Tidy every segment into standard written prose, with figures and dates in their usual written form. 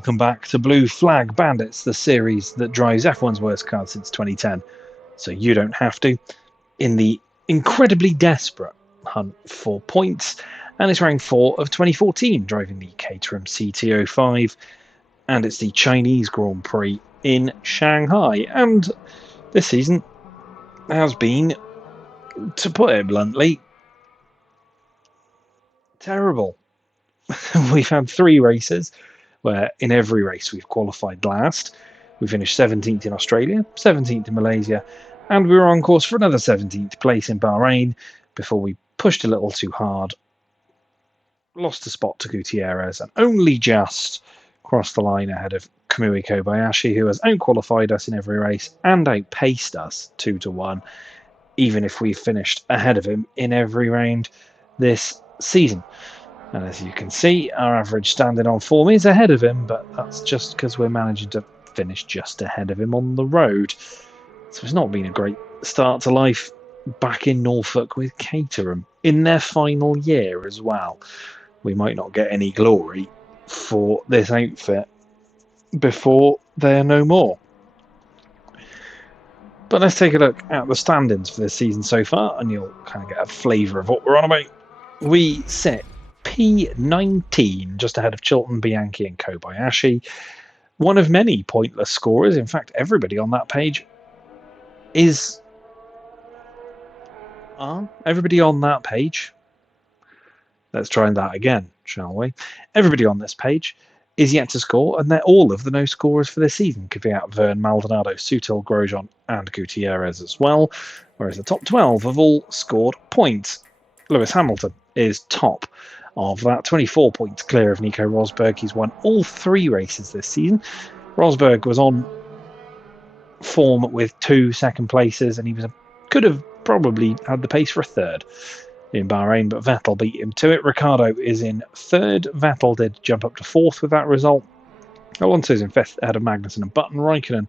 welcome back to Blue Flag Bandits, the series that drives F1's worst car since 2010. So you don't have to. In the incredibly desperate hunt for points, and it's rank 4 of 2014, driving the Caterham CT05, and it's the Chinese Grand Prix in Shanghai. And this season has been, to put it bluntly, terrible. We've had 3 races where in every race we've qualified last. We finished 17th in Australia, 17th in Malaysia, and we were on course for another 17th place in Bahrain before we pushed a little too hard, lost a spot to Gutierrez, and only just crossed the line ahead of Kamui Kobayashi, who has outqualified us in every race and outpaced us 2-1, even if we finished ahead of him in every round this season. And as you can see, our average standing on form is ahead of him, but that's just because we're managing to finish just ahead of him on the road. So it's not been a great start to life back in Norfolk with Caterham in their final year as well. We might not get any glory for this outfit before they're no more. But let's take a look at the standings for this season so far, and you'll kind of get a flavour of what we're on about. We sit P19, just ahead of Chilton, Bianchi and Kobayashi. One of many pointless scorers. In fact, everybody on that page is... everybody on that page... Let's try that again, shall we? Everybody on this page is yet to score, and they're all of the no scorers for this season. Kvyat, Verne, Maldonado, Sutil, Grosjean and Gutierrez as well, whereas the top 12 have all scored points. Lewis Hamilton is top of that, 24 points clear of Nico Rosberg. He's won all 3 races this season. Rosberg was on form with 2 second places, and he could have probably had the pace for a third in Bahrain, but Vettel beat him to it. Ricciardo is in 3rd. Vettel did jump up to 4th with that result. Alonso's in 5th ahead of Magnussen and Button. Raikkonen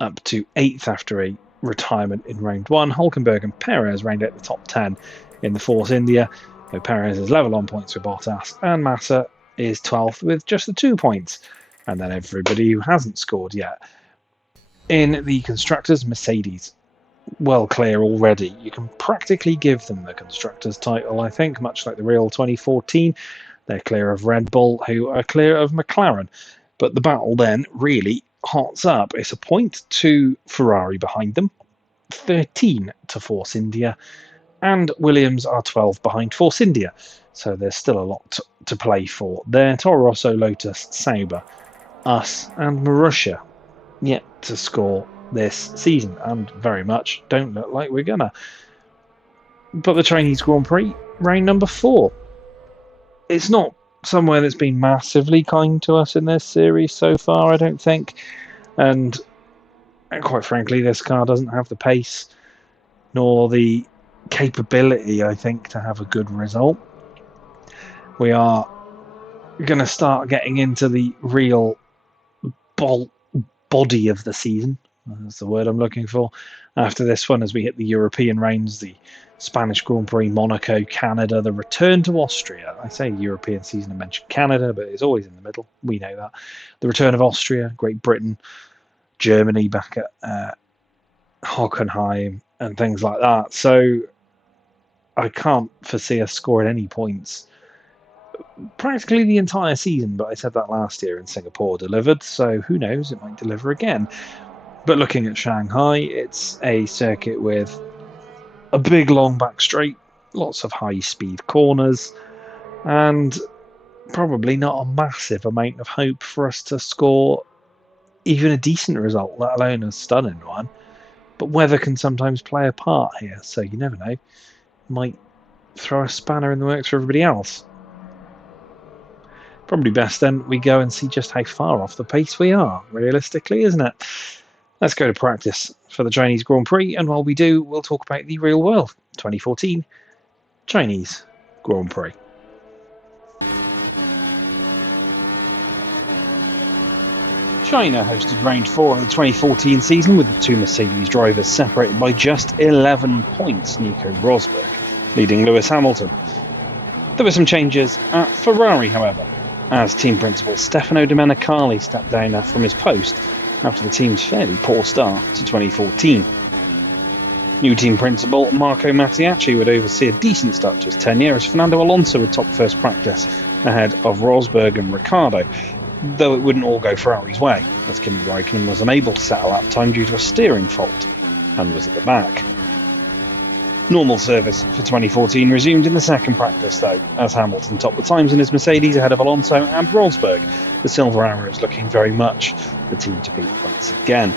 up to 8th after a retirement in round 1. Hülkenberg and Perez round out the top 10 in the Force India. So Perez is level on points with Bottas, and Massa is 12th with just the 2 points. And then everybody who hasn't scored yet. In the Constructors, Mercedes well clear already. You can practically give them the Constructors title, I think, much like the Real 2014. They're clear of Red Bull, who are clear of McLaren. But the battle then really hots up. It's a point to Ferrari behind them, 13 to Force India, and Williams are 12 behind Force India. So there's still a lot to play for there. Toro Rosso, Lotus, Sauber, us and Marussia yet to score this season, and very much don't look like we're gonna. But the Chinese Grand Prix, round number 4. It's not somewhere that's been massively kind to us in this series so far, I don't think. And quite frankly, this car doesn't have the pace nor the capability, I think, to have a good result. We are going to start getting into the real body of the season. That's the word I'm looking for. After this one, as we hit the European rounds, the Spanish Grand Prix, Monaco, Canada, the return to Austria. I say European season, I mentioned Canada, but it's always in the middle. We know that. The return of Austria, Great Britain, Germany back at Hockenheim and things like that. So I can't foresee us scoring any points practically the entire season, but I said that last year in Singapore delivered, so who knows, it might deliver again. But looking at Shanghai, it's a circuit with a big long back straight, lots of high speed corners, and probably not a massive amount of hope for us to score even a decent result, let alone a stunning one. But weather can sometimes play a part here, so you never know. Might throw a spanner in the works for everybody else. Probably best then we go and see just how far off the pace we are, realistically, isn't it? Let's go to practice for the Chinese Grand Prix, and while we do, we'll talk about the real world 2014 Chinese Grand Prix. China hosted round 4 of the 2014 season with the 2 Mercedes drivers separated by just 11 points. Nico Rosberg leading Lewis Hamilton. There were some changes at Ferrari, however. as team principal Stefano Domenicali stepped down from his post after the team's fairly poor start to 2014. New team principal Marco Mattiacci would oversee a decent start to his tenure as Fernando Alonso would top first practice ahead of Rosberg and Ricciardo, though it wouldn't all go Ferrari's way, as Kimi Raikkonen was unable to set a lap time due to a steering fault and was at the back. Normal service for 2014 resumed in the second practice though, as Hamilton topped the times in his Mercedes ahead of Alonso and Rosberg, the Silver Arrows looking very much the team to beat once again.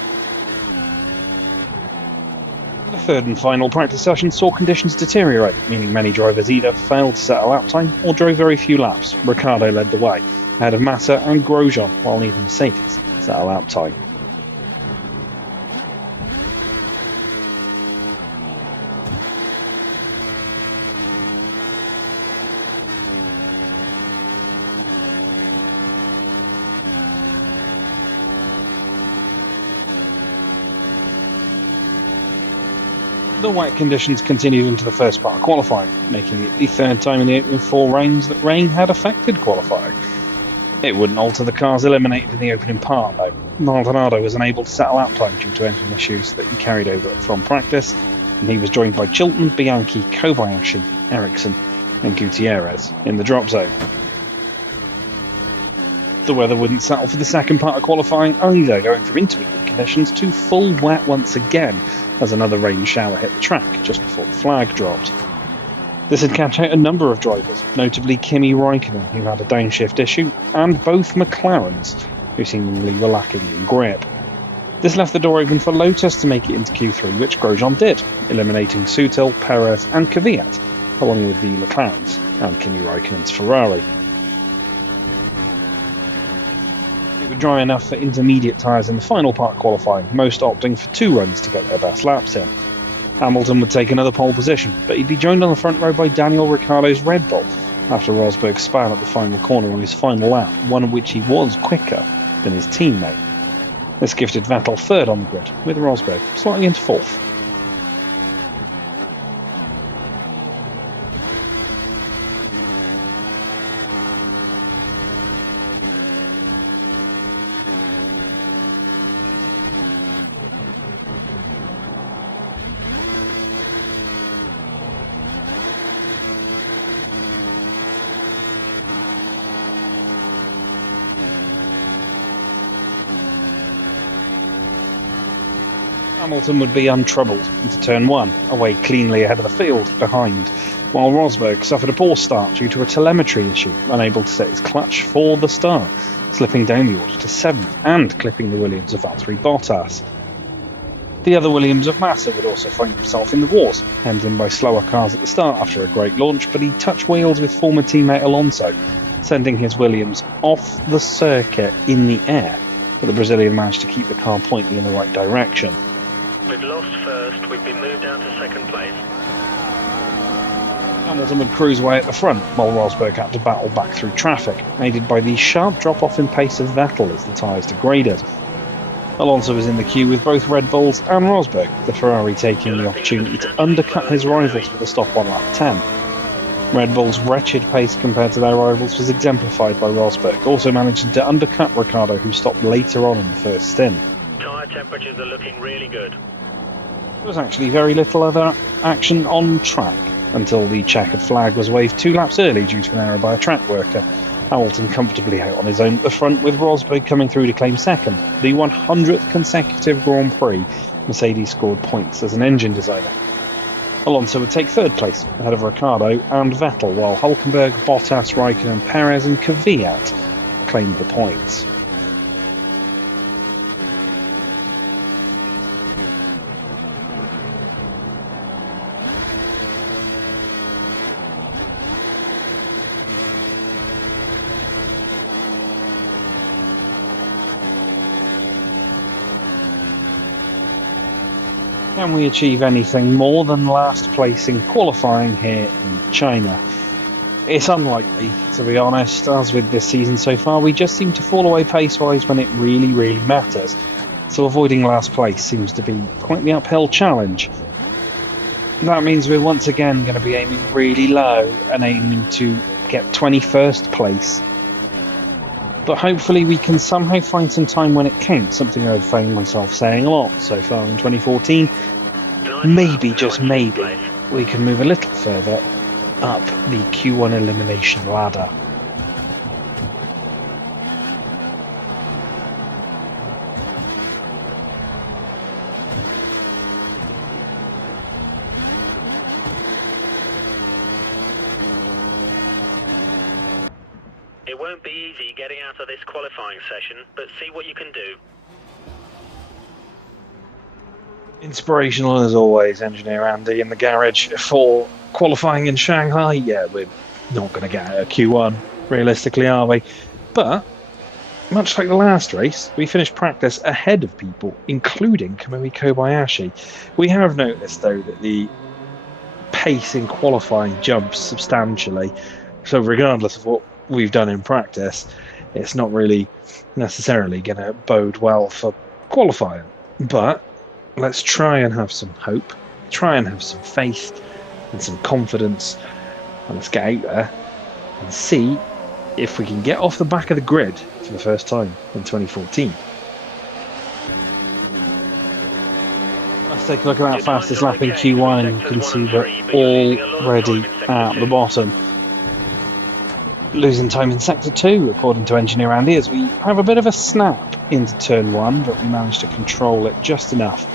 The third and final practice session saw conditions deteriorate, meaning many drivers either failed to set a lap time or drove very few laps. Ricciardo led the way, ahead of Massa and Grosjean, while neither Mercedes set a lap time. The wet conditions continued into the first part of qualifying, making it the third time in the opening 4 rounds that rain had affected qualifying. It wouldn't alter the cars eliminated in the opening part though. Maldonado was unable to set a lap time due to engine issues that he carried over from practice, and he was joined by Chilton, Bianchi, Kobayashi, Ericsson and Gutierrez in the drop zone. The weather wouldn't settle for the second part of qualifying either, going from intermediate conditions to full wet once again, as another rain shower hit the track just before the flag dropped. This had catch out a number of drivers, notably Kimi Raikkonen, who had a downshift issue, and both McLarens, who seemingly were lacking in grip. This left the door open for Lotus to make it into Q3, which Grosjean did, eliminating Sutil, Perez and Kvyat, along with the McLarens and Kimi Raikkonen's Ferrari. It would dry enough for intermediate tyres in the final part of qualifying, most opting for 2 runs to get their best laps in. Hamilton would take another pole position, but he'd be joined on the front row by Daniel Ricciardo's Red Bull after Rosberg span at the final corner on his final lap, one of which he was quicker than his teammate. This gifted Vettel third on the grid, with Rosberg slotting into fourth. Hamilton would be untroubled into turn 1, away cleanly ahead of the field behind, while Rosberg suffered a poor start due to a telemetry issue, unable to set his clutch for the start, slipping down the order to 7th and clipping the Williams of Valtteri Bottas. The other Williams of Massa would also find himself in the wars, hemmed in by slower cars at the start after a great launch, but he touched wheels with former teammate Alonso, sending his Williams off the circuit in the air, but the Brazilian managed to keep the car pointing in the right direction. We've lost first, we've been moved down to second place. Hamilton would cruise away at the front, while Rosberg had to battle back through traffic, aided by the sharp drop-off in pace of Vettel as the tyres degraded. Alonso was in the queue with both Red Bulls and Rosberg, the Ferrari taking the opportunity to undercut his rivals with a stop on lap 10. Red Bull's wretched pace compared to their rivals was exemplified by Rosberg, also managing to undercut Ricciardo, who stopped later on in the first stint. Tyre temperatures are looking really good. There was actually very little other action on track until the checkered flag was waved 2 laps early due to an error by a track worker. Hamilton comfortably out on his own at the front, with Rosberg coming through to claim second. The 100th consecutive Grand Prix, Mercedes scored points as an engine designer. Alonso would take third place, ahead of Ricciardo and Vettel, while Hülkenberg, Bottas, Raikkonen, Perez and Kvyat claimed the points. Can we achieve anything more than last place in qualifying here in China? It's unlikely, to be honest. As with this season so far, we just seem to fall away pace-wise when it really matters. So avoiding last place seems to be quite the uphill challenge. That means we're once again going to be aiming really low and aiming to get 21st place But hopefully we can somehow find some time when it counts, something I've found myself saying a lot so far in 2014. Maybe, just maybe, we can move a little further up the Q1 elimination ladder. It won't be easy getting out of this qualifying session, but see what you can do. Inspirational as always, Engineer Andy in the garage for qualifying in Shanghai. Yeah, we're not going to get out of Q1, realistically, are we? But, much like the last race, we finished practice ahead of people, including Kamui Kobayashi. We have noticed, though, that the pace in qualifying jumps substantially. So regardless of what we've done in practice, it's not really necessarily going to bode well for qualifying. But let's try and have some hope, try and have some faith and some confidence, and let's get out there and see if we can get off the back of the grid for the first time in 2014. Let's take a look at that fastest lap in Q1, and you can see we're already at the bottom. Losing time in Sector 2, according to Engineer Andy, as we have a bit of a snap into Turn 1, but we managed to control it just enough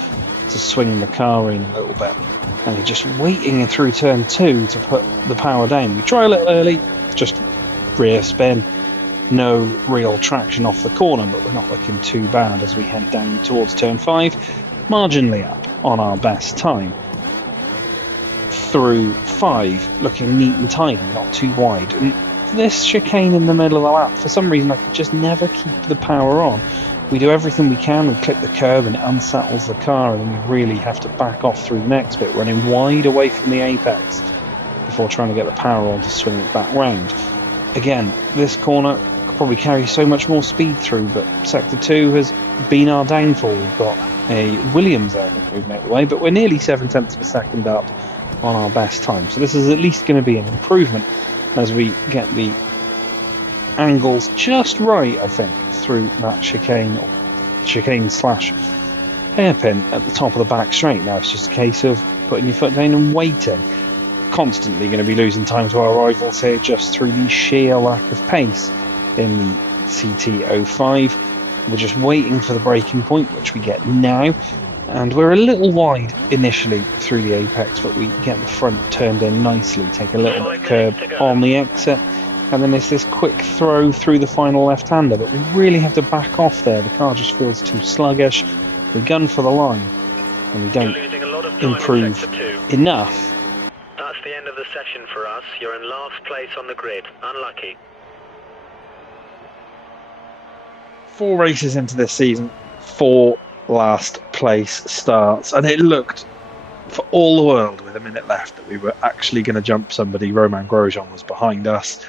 to swing the car in a little bit. And you're just waiting through Turn 2 to put the power down. We try a little early, just rear spin, no real traction off the corner, but we're not looking too bad as we head down towards Turn 5, marginally up on our best time. Through 5, looking neat and tidy, not too wide. And this chicane in the middle of the lap, for some reason I could just never keep the power on. We do everything we can, we clip the curb and it unsettles the car, and then we really have to back off through the next bit, running wide away from the apex before trying to get the power on to swing it back round. Again, this corner could probably carry so much more speed through, but Sector 2 has been our downfall. We've got a Williams there moving out the way, but we're nearly 7/10 of a second up on our best time. So this is at least going to be an improvement as we get the angles just right, I think, through that chicane slash hairpin at the top of the back straight. Now it's just a case of putting your foot down and waiting. Constantly going to be losing time to our rivals here just through the sheer lack of pace in the CT05. We're just waiting for the braking point, which we get now. And we're a little wide initially through the apex, but we get the front turned in nicely, take a little bit of curb on the exit, and then it's this quick throw through the final left-hander, but we really have to back off there. The car just feels too sluggish. We gun for the line, and we don't improve enough. That's the end of the session for us. You're in last place on the grid. Unlucky. 4 races into this season, 4 last place starts, and it looked for all the world with a minute left that we were actually going to jump somebody. Romain Grosjean was behind us.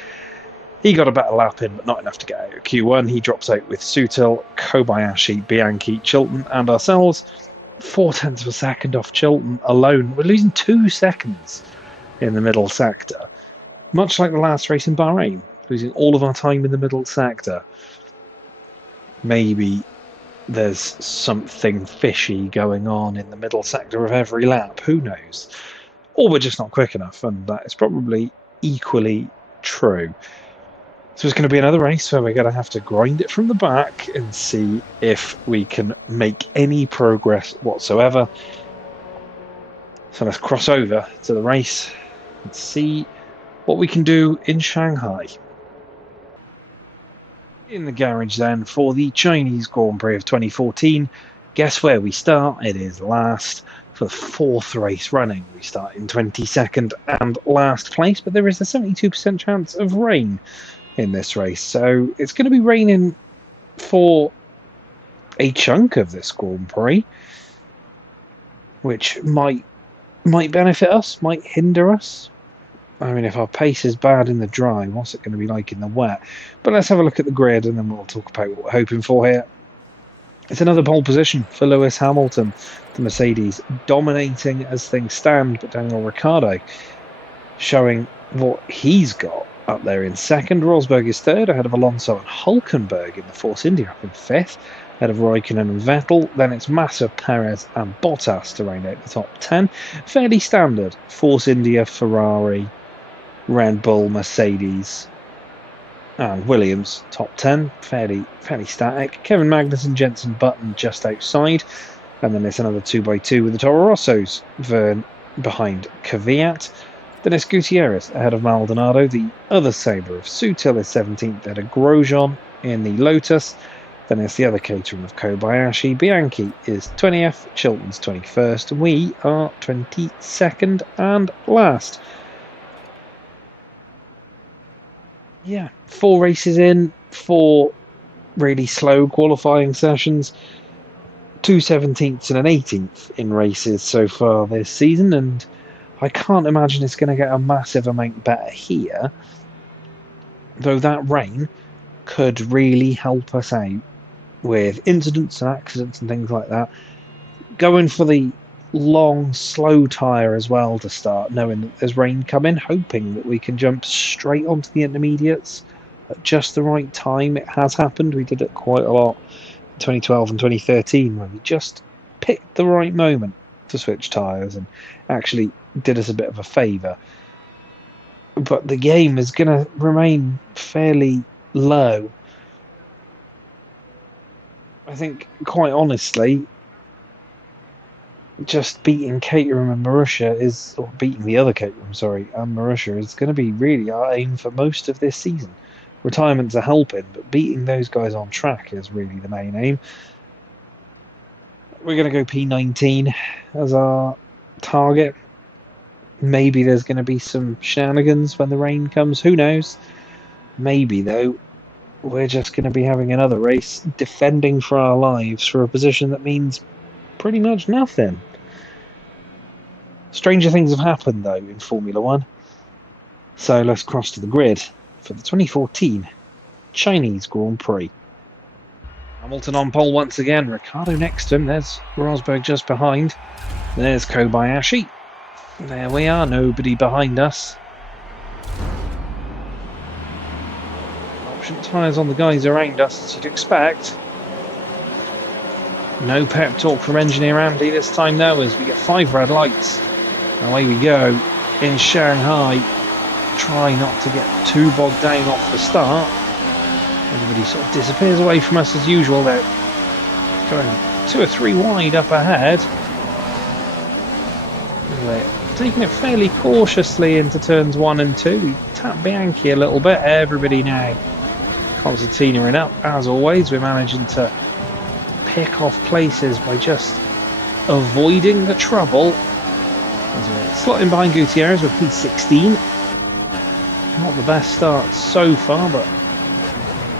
He got a better lap in, but not enough to get out of Q1. He drops out with Sutil, Kobayashi, Bianchi, Chilton and ourselves. 0.4 of a second off Chilton alone. We're losing 2 seconds in the middle sector, much like the last race in Bahrain, losing all of our time in the middle sector. Maybe there's something fishy going on in the middle sector of every lap, who knows? Or we're just not quick enough, and that is probably equally true. So it's going to be another race where we're going to have to grind it from the back and see if we can make any progress whatsoever. So let's cross over to the race and see what we can do in Shanghai. In the garage then for the Chinese Grand Prix of 2014. Guess where we start? It is last for the 4th race running. We start in 22nd and last place, but there is a 72% chance of rain in this race. So it's going to be raining for a chunk of this Grand Prix, which might benefit us, might hinder us. I mean, if our pace is bad in the dry, what's it going to be like in the wet? But let's have a look at the grid and then we'll talk about what we're hoping for here. It's another pole position for Lewis Hamilton, the Mercedes, dominating as things stand, but Daniel Ricciardo showing what he's got up there in second. Rosberg is third, ahead of Alonso and Hulkenberg in the Force India up in fifth, ahead of Raikkonen and Vettel. Then it's Massa, Perez and Bottas to round out the top 10. Fairly standard. Force India, Ferrari, Red Bull, Mercedes and Williams top 10. Fairly static. Kevin Magnussen, Jensen Button just outside. And then it's another 2x2 with the Toro Rossos. Verne behind Kvyat. Then it's Gutierrez ahead of Maldonado. The other Sabre of Sutil is 17th ahead of Grosjean in the Lotus. Then it's the other catering of Kobayashi. Bianchi is 20th, Chilton's 21st. We are 22nd and last. Yeah, 4 races in, 4 really slow qualifying sessions. 2 17ths and an 18th in races so far this season, and I can't imagine it's going to get a massive amount better here, though that rain could really help us out with incidents and accidents and things like that. Going for the long, slow tyre as well to start, knowing that there's rain coming, hoping that we can jump straight onto the intermediates at just the right time. It has happened. We did it quite a lot 2012 and 2013 when we just picked the right moment to switch tyres and actually did us a bit of a favour. But the game is going to remain fairly low. I think, quite honestly, just beating Caterham and Marussia is, or beating the other Caterham, and Marussia is going to be really our aim for most of this season. Retirements are helping, but beating those guys on track is really the main aim. We're going to go P19 as our target. Maybe there's going to be some shenanigans when the rain comes. Who knows? Maybe, though, we're just going to be having another race defending for our lives for a position that means pretty much nothing. Stranger things have happened, though, in Formula 1. So let's cross to the grid for the 2014 Chinese Grand Prix. Hamilton on pole once again. Ricciardo next to him. There's Rosberg just behind. There's Kobayashi. There we are. Nobody behind us. Option tyres on the guys around us, as you'd expect. No pep talk from engineer Andy this time, though, as we get 5 red lights. Away we go in Shanghai. Try not to get too bogged down off the start. Everybody sort of disappears away from us as usual. They're going 2 or 3 wide up ahead. They're taking it fairly cautiously into turns 1 and 2. We tap Bianchi a little bit. Everybody now concertinaing up. As always, we're managing to pick off places by just avoiding the trouble. Slotting behind Gutierrez with P16. Not the best start so far, but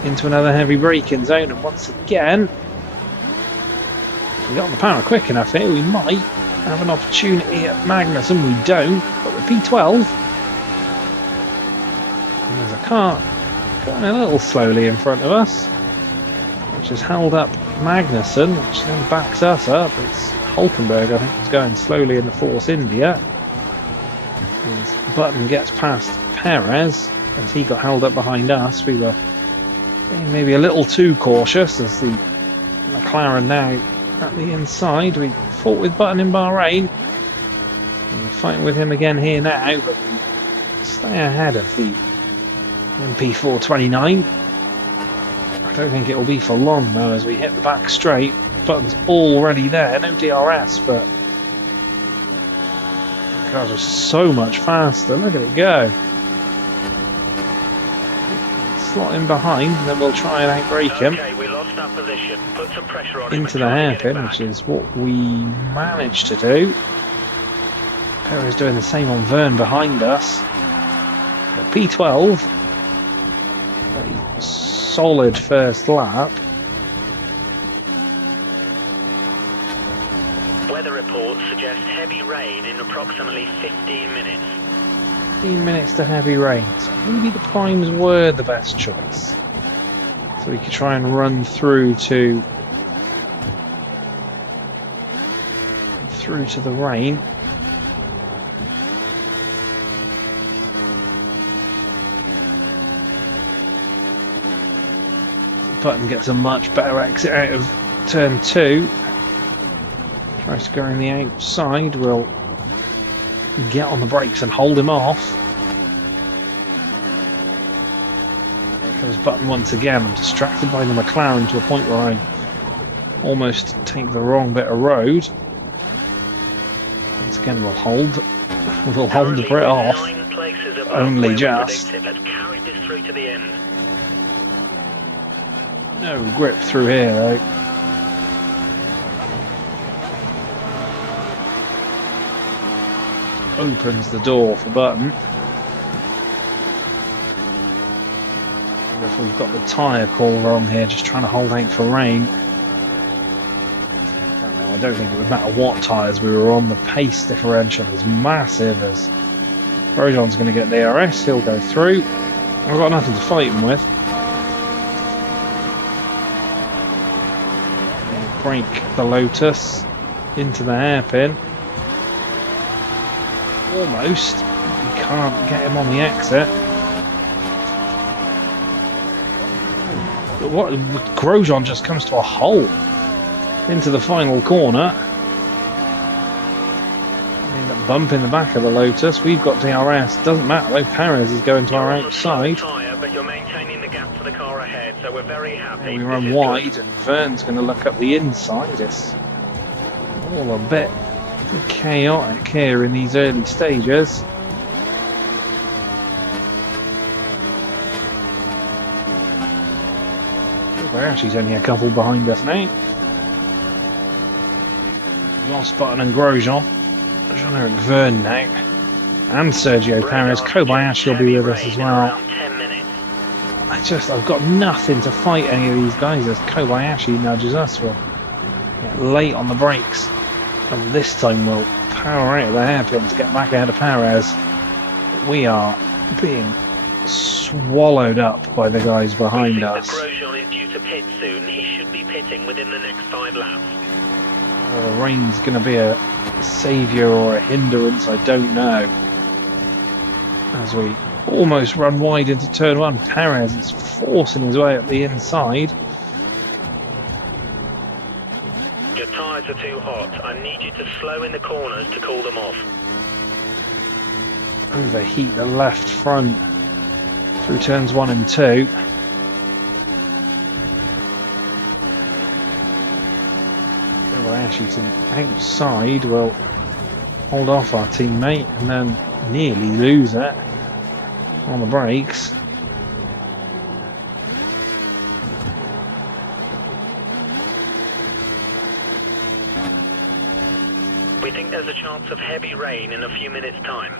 into another heavy braking zone, and once again, if we got the power quick enough here, we might have an opportunity at Magnussen. We don't, but with P12, there's a car going a little slowly in front of us, which has held up Magnussen, which then backs us up. It's Hulkenberg, I think, is going slowly in the Force India. His Button gets past Perez as he got held up behind us. We were being maybe a little too cautious as the McLaren now at the inside. We fought with Button in Bahrain, and we're fighting with him again here now, but we stay ahead of the MP429. I don't think it'll be for long, though, as we hit the back straight. Button's already there, no DRS, but the cars are so much faster. Look at it go. Slot in behind, and then we'll try and outbrake him. Okay, we lost our position. Put some pressure on him into the hairpin, which is what we managed to do. Perez doing the same on Verne behind us. But P12, a solid first lap. Weather reports suggest heavy rain in approximately 15 minutes. 15 minutes to heavy rain. So maybe the primes were the best choice. So we could try and run through to the rain. Button gets a much better exit out of turn 2. Tries to go around the outside. Will get on the brakes and hold him off. Here comes Button once again. I'm distracted by the McLaren to a point where I almost take the wrong bit of road. Once again, we'll hold the Brit off. Only just. No grip through here though. Opens the door for Button. And if we've got the tyre call wrong here, just trying to hold out for rain. I don't think it would matter what tyres we were on. The pace differential is massive. As Grosjean's going to get DRS, he'll go through. I've got nothing to fight him with. Break the Lotus into the hairpin. Almost. We can't get him on the exit. But what? Grosjean just comes to a halt into the final corner. We end up bumping the back of the Lotus. We've got DRS. Doesn't matter though. Perez is going to our outside. But you're maintaining the gap to the car ahead, so we're very happy. We run wide, and Vern's going to look up the inside. It's all a bit chaotic here in these early stages. Kobayashi's only a couple behind us now. Lost Button and Grosjean. Jean-Eric Verne now. And Sergio Perez. Kobayashi will be with us as well. I've got nothing to fight any of these guys as Kobayashi nudges us. We'll get late on the brakes. And this time we'll power out of the hairpin to get back ahead of Perez. We are being swallowed up by the guys behind us. Grosjean is due to pit soon. He should be pitting within the next 5 laps. Whether the rain's going to be a saviour or a hindrance, I don't know. As we almost run wide into turn 1, Perez is forcing his way up the inside. Your tyres are too hot. I need you to slow in the corners to cool them off. Overheat the left front through turns 1 and 2. Actually, to the outside will hold off our teammate and then nearly lose it on the brakes. We think there's a chance of heavy rain in a few minutes' time.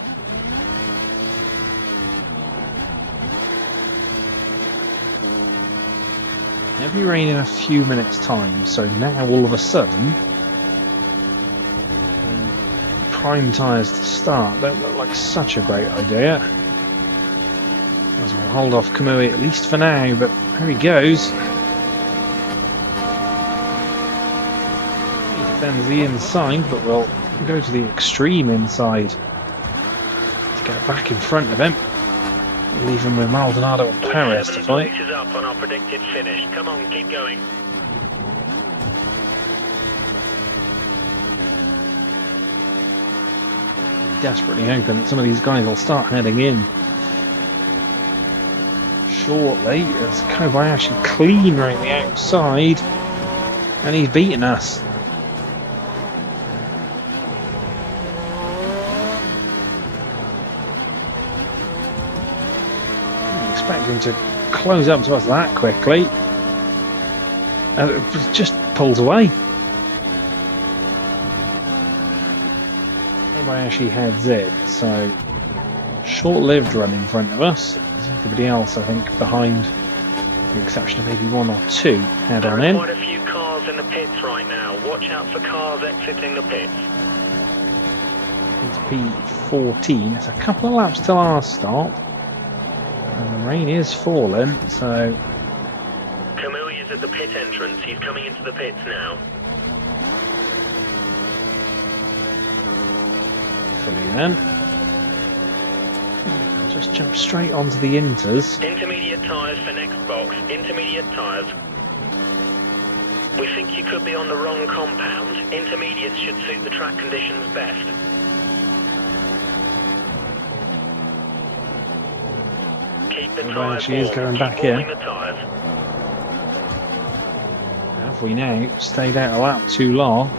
Heavy rain in a few minutes' time, so now all of a sudden prime tyres to start don't look like such a great idea. As we'll hold off Kamui at least for now, but there he goes. He defends the inside, but we'll go to the extreme inside to get back in front of him. Leave him with Maldonado and Perez to fight. Is up on our predicted finish. Come on, keep going. Desperately hoping that some of these guys will start heading in shortly as Kobayashi clean right the outside, and he's beaten us. Expecting to close up to us that quickly, and it just pulls away. Kobayashi heads in, so short-lived run in front of us. Everybody else, I think, behind, with the exception of maybe 1 or 2, head on in. There are quite a few cars in the pits right now. Watch out for cars exiting the pits. It's P14. It's a couple of laps till our stop. And the rain is falling, so... Kamui is at the pit entrance. He's coming into the pits now. Fully then. Just jump straight onto the inters. Intermediate tyres for next box. Intermediate tyres. We think you could be on the wrong compound. Intermediates should suit the track conditions best. Keep the tyres she is warm. going Keep back warming in. the tyres. Have we now stayed out a lap too long?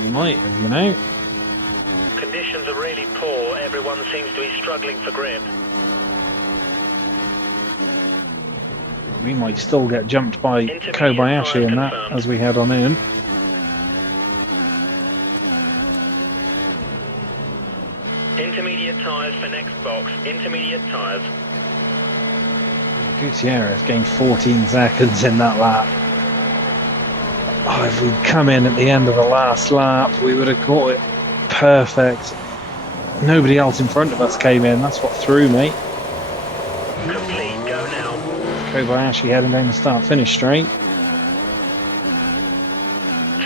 We might have, you know. Conditions are really poor. Everyone seems to be struggling for grip. We might still get jumped by Intermediate Kobayashi tyres in that confirmed. as we head on in. Intermediate tyres for next box. Intermediate tyres. Gutierrez gained 14 seconds in that lap. Oh, if we'd come in at the end of the last lap, we would have caught it perfect. Nobody else in front of us came in. That's what threw me. Complete. Go now. Kobayashi heading down the start-finish straight.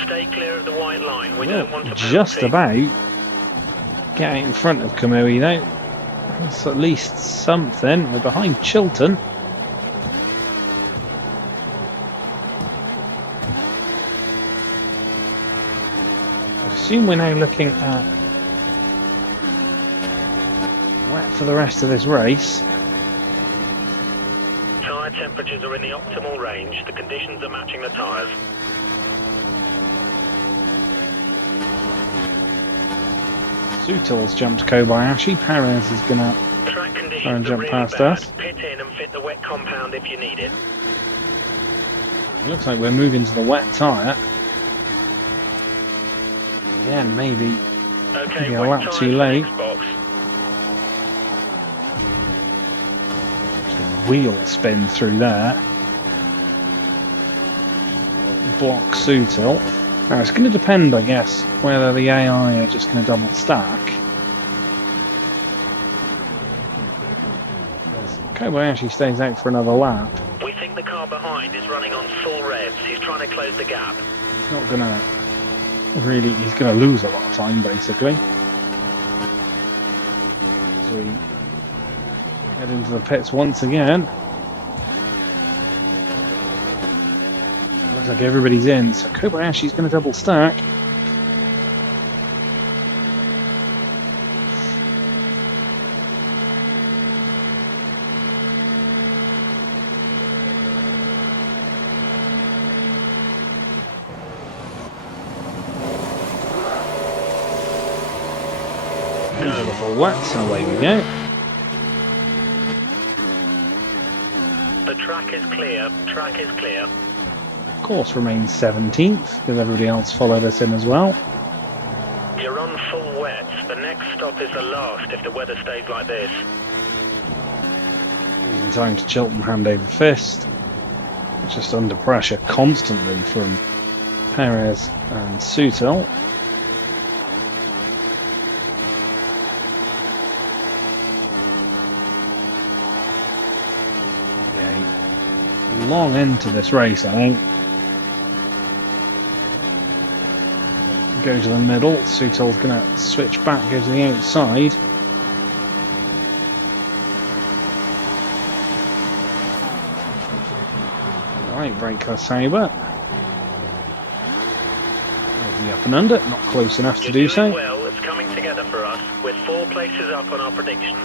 Stay clear of the white line. We don't want to Just penalty. about getting in front of Kamui though. That's at least something. We're behind Chilton. I assume we're now looking at wet for the rest of this race. Tyre temperatures are in the optimal range. The conditions are matching the tyres. Sutil's jumped Kobayashi. Perez is going to Track try and conditions are jump really past bad. us. Pit in and fit the wet compound if you need it. It looks like we're moving to the wet tyre. Again, maybe Okay, a wet lap tyres too for late. next box. Wheel spin through there. Block Sutil. Now it's going to depend, I guess, whether the AI are just going to double stack. Kobayashi stays out for another lap. We think the car behind is running on full revs. He's trying to close the gap. He's not going to really, he's going to lose a lot of time basically. As we head into the pits once again. Looks like everybody's in, so Kobayashi's going to double stack. Beautiful wets, and away we go. The track is clear. Track is clear. Of course, remains 17th because everybody else followed us in as well. You're on full wet. The next stop is the last if the weather stays like this. Losing time to Chilton hand over fist. Just under pressure constantly from Perez and Sutil. Long into this race, I think. Go to the middle. Sutil's going to switch back, go to the outside. Right, break her sabre. There's the up and under, not close enough to do You're doing so. well. It's coming together for us. We're 4 places up on our predictions.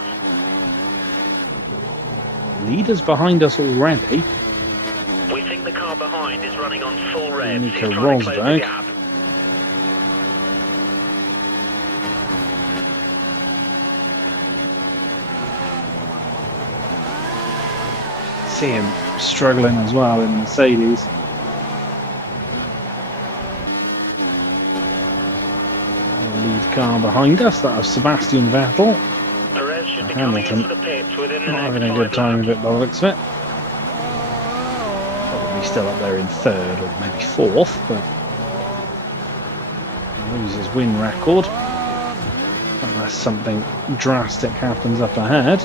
Leaders behind us already. We think the car behind is running on full revs. He's Nico trying to close the Rosberg. gap. See him struggling as well in Mercedes. Lead car behind us, that was Sebastian Vettel. Perez should be coming Hamilton into the pits within the not next having a 5 good time laps. of it by the looks of it. Probably still up there in 3rd or maybe 4th, but loses win record unless something drastic happens up ahead.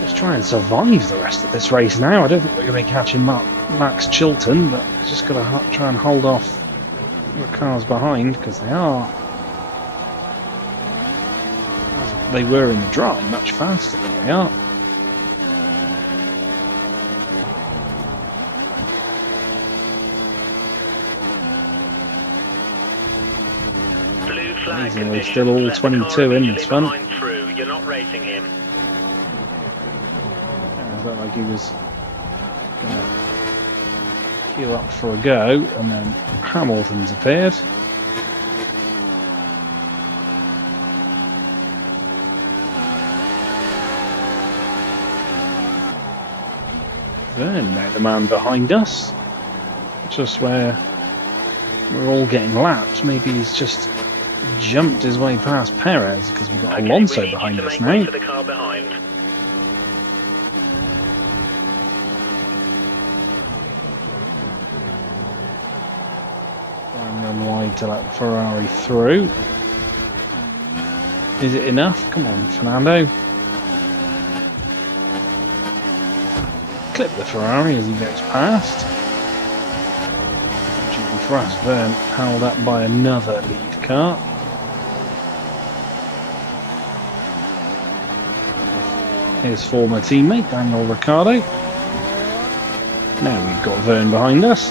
Let's try and survive the rest of this race now. I don't think we're going to be catching Max Chilton, but just got to try and hold off the cars behind because they are they were in the dry much faster than they are. Blue flag Amazingly, conditions. still all Let the car 22 in this immediately one. behind through. You're not racing him. It looked like he was going to queue up for a go, and then Hamilton's appeared. Vern now the man behind us, just where we're all getting lapped. Maybe he's just jumped his way past Perez because we've got Alonso we need behind you to us make way now. for the car behind. Try and run wide to let Ferrari through. Is it enough? Come on, Fernando. Clip the Ferrari as he goes past. Fortunately for us, Vern held up by another lead car. His former teammate Daniel Ricciardo. Now we've got Vern behind us.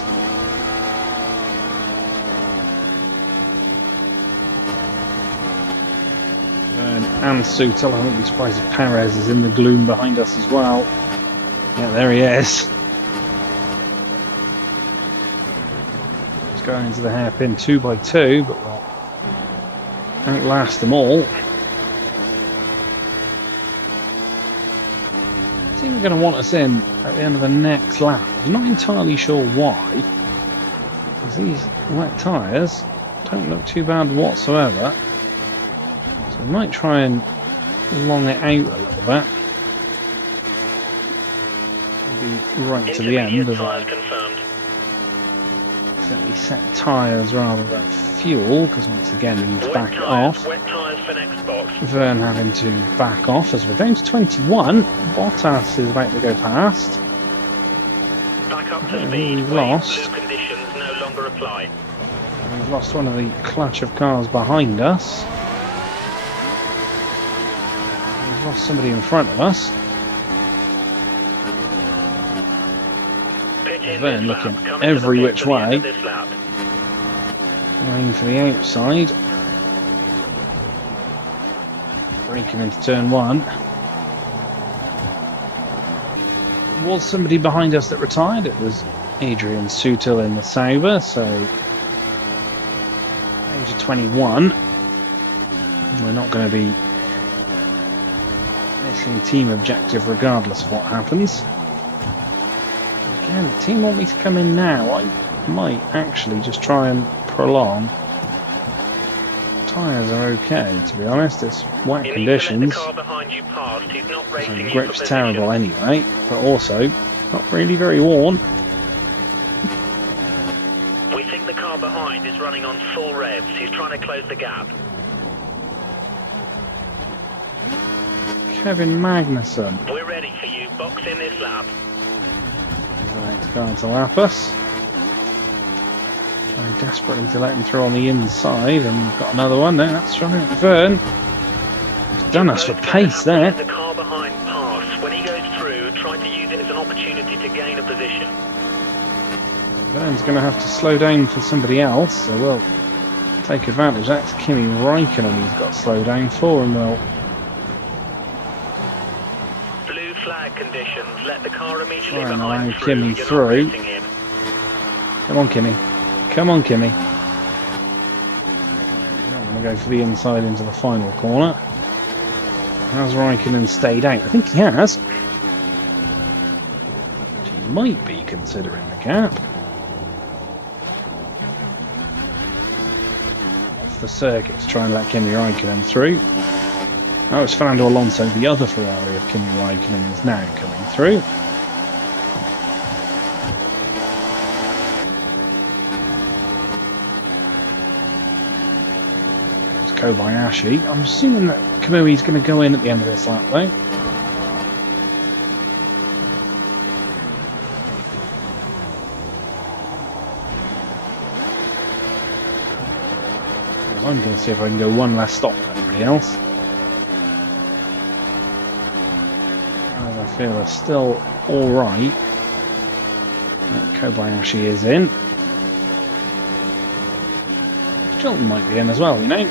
Vern and Sutil. I wouldn't be surprised if Perez is in the gloom behind us as well. Yeah, there he is. He's going into the hairpin 2 by 2, but we'll outlast them all. I think they're going to want us in at the end of the next lap. I'm not entirely sure why, because these wet tyres don't look too bad whatsoever. So we might try and long it out a little bit. Right to the end as I accidentally set tyres rather than fuel, because once again we need to back it off. Wet tyres for next box. Vern having to back off as we're down to 21. Bottas is about to go past. Back up to speed. We've lost. Blue conditions no longer apply. We've lost one of the clutch of cars behind us. We've lost somebody in front of us. Vern looking every which way, going for the outside, braking into turn 1. There was somebody behind us that retired. It was Adrian Sutil in the Sauber, so age of 21. We're not going to be missing team objective regardless of what happens. Again, the team want me to come in now. I might actually just try and prolong. Tyres are okay, to be honest. It's wet conditions. The grip's terrible anyway, but also not really very worn. We think the car behind is running on full revs. He's trying to close the gap. Kevin Magnussen. We're ready for you. Box in this lap. The next car to lap us. Trying desperately to let him through on the inside, and we've got another one there. That's trying to Vern. He's done us for pace there. The car behind pass. When he goes through, try to use it as an opportunity to gain a position. Vern's going to have to slow down for somebody else, so we'll take advantage. That's Kimi Räikkönen he's got to slow down for, and we'll flag conditions. Let the car immediately try and behind allow Kimi through. Come on, Kimi. Come on, Kimi. I'm going to go for the inside into the final corner. Has Räikkönen stayed out? I think he has. He might be considering the gap. Off the circuit to try and let Kimi Räikkönen through. Oh, it's Fernando Alonso, the other Ferrari of Kimi Räikkönen, is now coming through. It's Kobayashi. I'm assuming that Kamui's going to go in at the end of this lap, though. I'm going to see if I can go one last stop than everybody else. As I feel are still alright. Kobayashi is in. Chilton might be in as well, you know.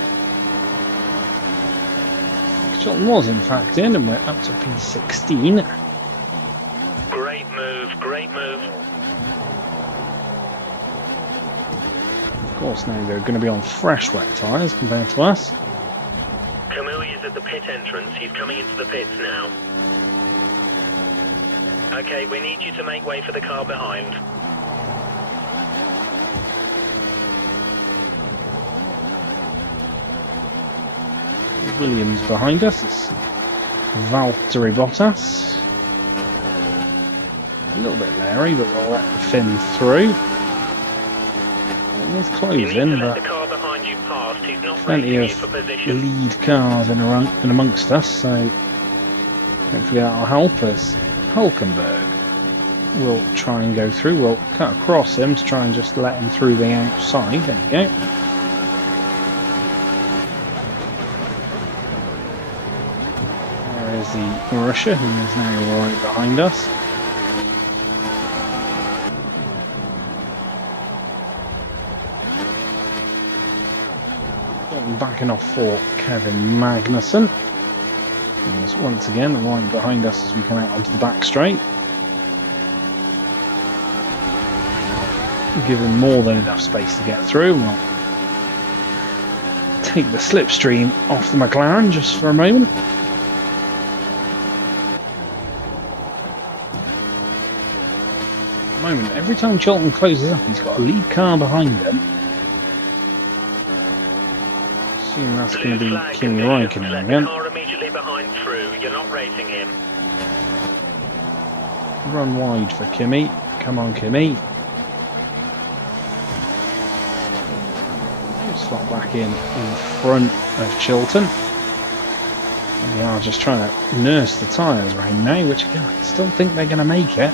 Chilton was in fact in, and we're up to P16. Great move, great move. Of course, now they're going to be on fresh wet tyres compared to us. Kamui is at the pit entrance. He's coming into the pits now. Okay, we need you to make way for the car behind. Williams behind us. It's Valtteri Bottas. A little bit leery, but we'll let Finn through. It's closing, but the car behind you passed. He's not plenty of lead cars in amongst us, so hopefully that'll help us. Hulkenberg will try and go through. We'll cut across him to try and just let him through the outside. There we go. There is the Russia, who is now right behind us. Backing off for Kevin Magnussen. He's once again right behind us as we come out onto the back straight. Give him more than enough space to get through. We'll take the slipstream off the McLaren just for a moment. At the moment, every time Chilton closes up, he's got a lead car behind him. I assume that's going to be Kimi Räikkönen again. Car immediately behind through. You're not racing him. Run wide for Kimi. Come on, Kimi. Slot back in front of Chilton. We are just trying to nurse the tyres right now, which again, I still think they're going to make it.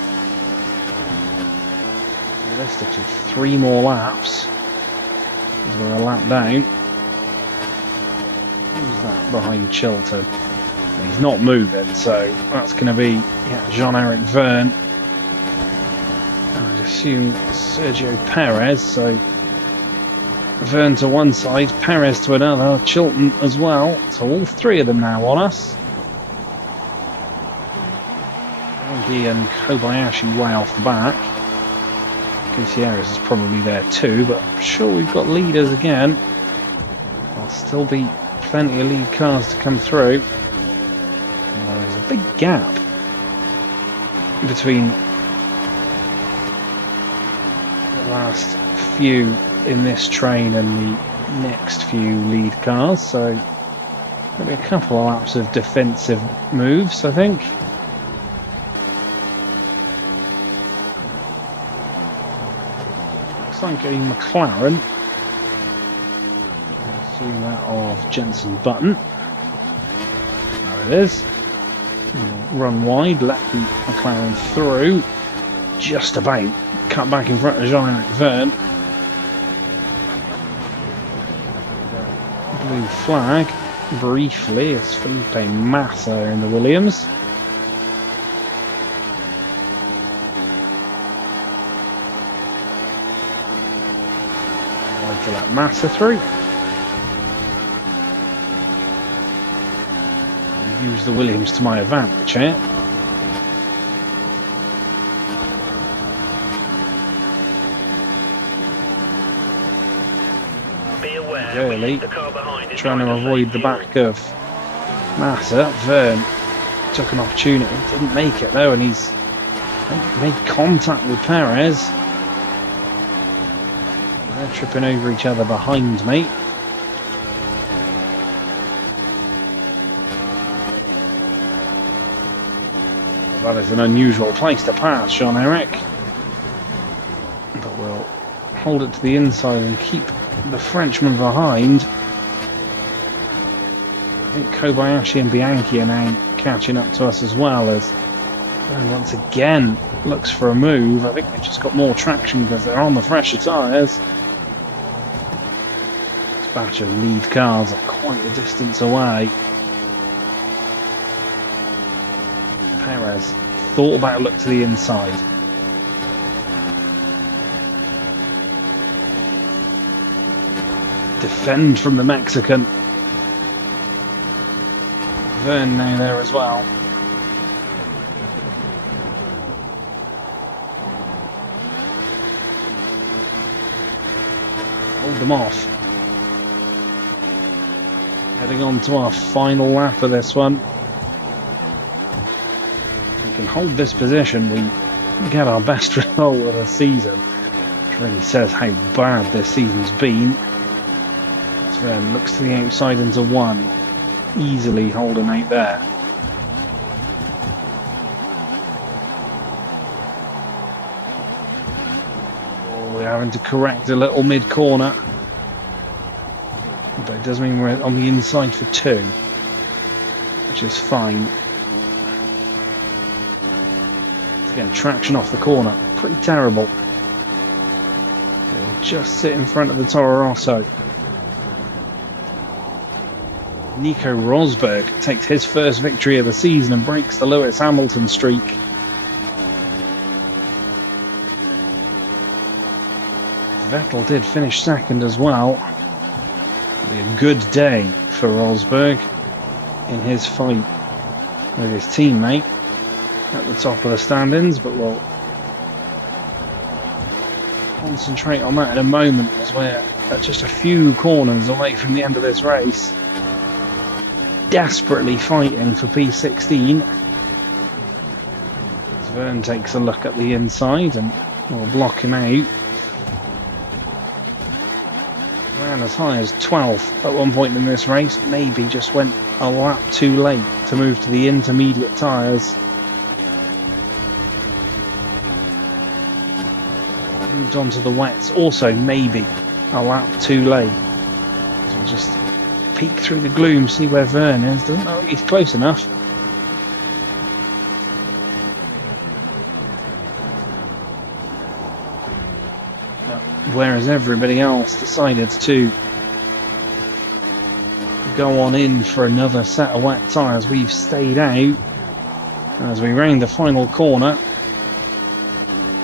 Realistically, 3 more laps as we're a lap down. Who's that behind Chilton? He's not moving, so that's going to be Jean-Eric Verne. I'd assume Sergio Perez, so Verne to one side, Perez to another, Chilton as well. So all 3 of them now on us. Rangi and Kobayashi way off the back. Gutierrez is probably there too, but I'm sure we've got leaders again. There'll still be plenty of lead cars to come through. And there's a big gap between the last few in this train and the next few lead cars, so there'll be a couple of laps of defensive moves, I think. Looks like a McLaren. See that of Jenson Button. There it is. Run wide, let the McLaren through. Just about cut back in front of Jean-Eric Verne. Blue flag briefly. It's Felipe Massa in the Williams. I'd like to let Massa through. I'll use the Williams to my advantage here. Really trying to avoid the back of Massa. Verne took an opportunity, didn't make it though, and he's made contact with Perez. They're tripping over each other behind me. That is an unusual place to pass, Jean-Eric. But we'll hold it to the inside and keep the Frenchman behind. I think Kobayashi and Bianchi are now catching up to us as well, as once again looks for a move. I think they've just got more traction because they're on the fresher tyres. This batch of lead cars are quite a distance away. Perez thought about a look to the inside. Defend from the Mexican. Verne now there as well. Hold them off. Heading on to our final lap of this one. If we can hold this position, we get our best result of the season. Which really says how bad this season's been. Verne looks to the outside into one. Easily holding out there. Oh, we're having to correct a little mid-corner. But it does mean we're on the inside for 2. Which is fine. Again, traction off the corner. Pretty terrible. We'll just sit in front of the Toro Rosso. Nico Rosberg takes his first victory of the season and breaks the Lewis Hamilton streak. Vettel did finish second as well. It'll be a good day for Rosberg in his fight with his teammate at the top of the standings, but we'll concentrate on that in a moment as we're just a few corners away from the end of this race. Desperately fighting for P16. Verne takes a look at the inside and will block him out. Ran as high as 12th at one point in this race. Maybe just went a lap too late to move to the intermediate tyres. Moved on to the wets. Also maybe a lap too late. So we'll just peek through the gloom, see where Verne is. Doesn't know he's close enough. But whereas everybody else decided to go on in for another set of wet tyres, we've stayed out. As we round the final corner,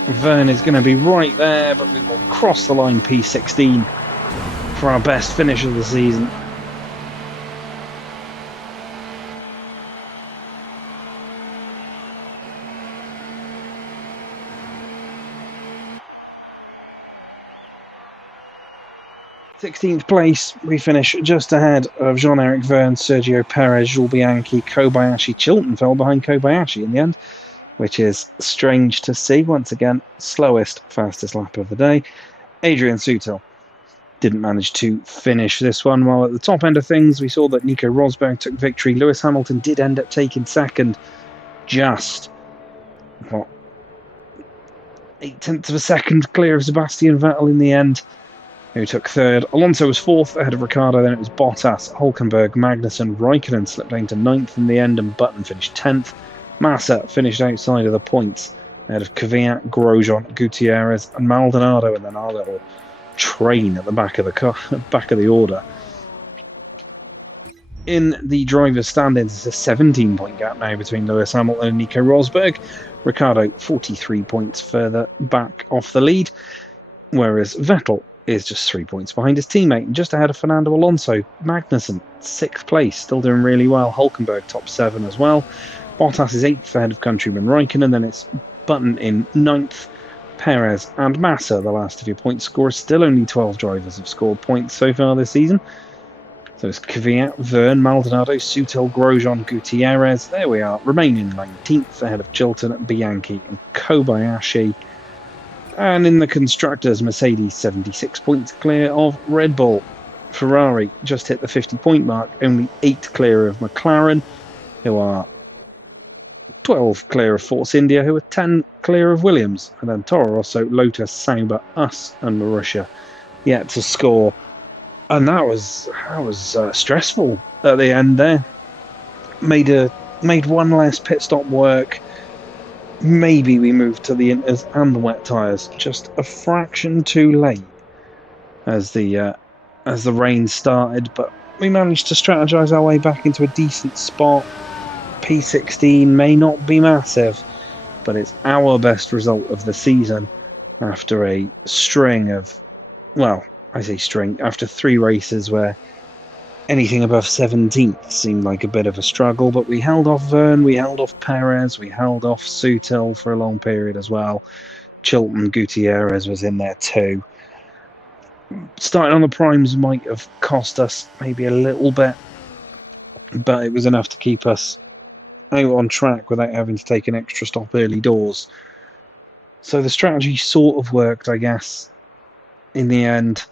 Verne is going to be right there, but we will cross the line P16 for our best finish of the season. Sixteenth place, we finish just ahead of Jean-Eric Verne, Sergio Perez, Jules Bianchi, Kobayashi. Chilton fell behind Kobayashi in the end, which is strange to see. Once again, slowest, fastest lap of the day. Adrian Sutil didn't manage to finish this one. While at the top end of things, we saw that Nico Rosberg took victory. Lewis Hamilton did end up taking second, just 0.8 of a second clear of Sebastian Vettel in the end, who took third. Alonso was fourth ahead of Ricciardo, then it was Bottas, Hülkenberg, Magnussen, Raikkonen slipped down to ninth in the end, and Button finished 10th. Massa finished outside of the points ahead of Kvyat, Grosjean, Gutierrez and Maldonado, and then our little train at the back of the order. In the driver's standings, it's a 17-point gap now between Lewis Hamilton and Nico Rosberg. Ricciardo 43 points further back off the lead, whereas Vettel is just 3 points behind his teammate and just ahead of Fernando Alonso. Magnussen, 6th place, still doing really well. Hülkenberg top 7 as well. Bottas is 8th ahead of countryman Raikkonen, and then it's Button in 9th. Perez and Massa, the last of your point scorers. Still only 12 drivers have scored points so far this season. So it's Kvyat, Verne, Maldonado, Sutil, Grosjean, Gutierrez. There we are, remaining 19th ahead of Chilton, Bianchi and Kobayashi. And in the constructors, Mercedes 76 points clear of Red Bull. Ferrari just hit the 50-point mark, only 8 clear of McLaren, who are 12 clear of Force India, who are 10 clear of Williams. And then Toro Rosso, Lotus, Sauber, us and Marussia yet to score. And that was stressful at the end there. Made one less pit stop work. Maybe we moved to the inters and the wet tyres just a fraction too late as the rain started, but we managed to strategise our way back into a decent spot. P16 may not be massive, but it's our best result of the season after a string of, well, I say string, after 3 races where anything above 17th seemed like a bit of a struggle, but we held off Verne, we held off Perez, we held off Sutil for a long period as well. Chilton Gutierrez was in there too. Starting on the primes might have cost us maybe a little bit, but it was enough to keep us out on track without having to take an extra stop early doors. So the strategy sort of worked, I guess, in the end,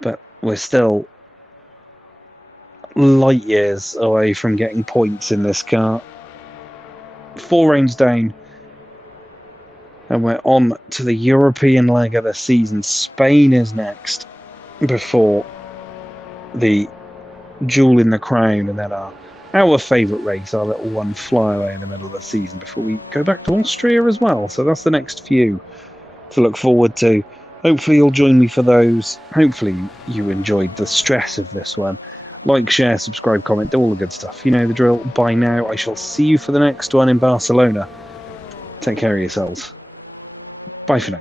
but we're still light years away from getting points in this car. 4 rounds down, and we're on to the European leg of the season. Spain is next, before the jewel in the crown, and then our favourite race, our little one flyaway in the middle of the season, before we go back to Austria as well. So that's the next few to look forward to. Hopefully you'll join me for those. Hopefully you enjoyed the stress of this one. Like, share, subscribe, comment, do all the good stuff. You know the drill by now. I shall see you for the next one in Barcelona. Take care of yourselves. Bye for now.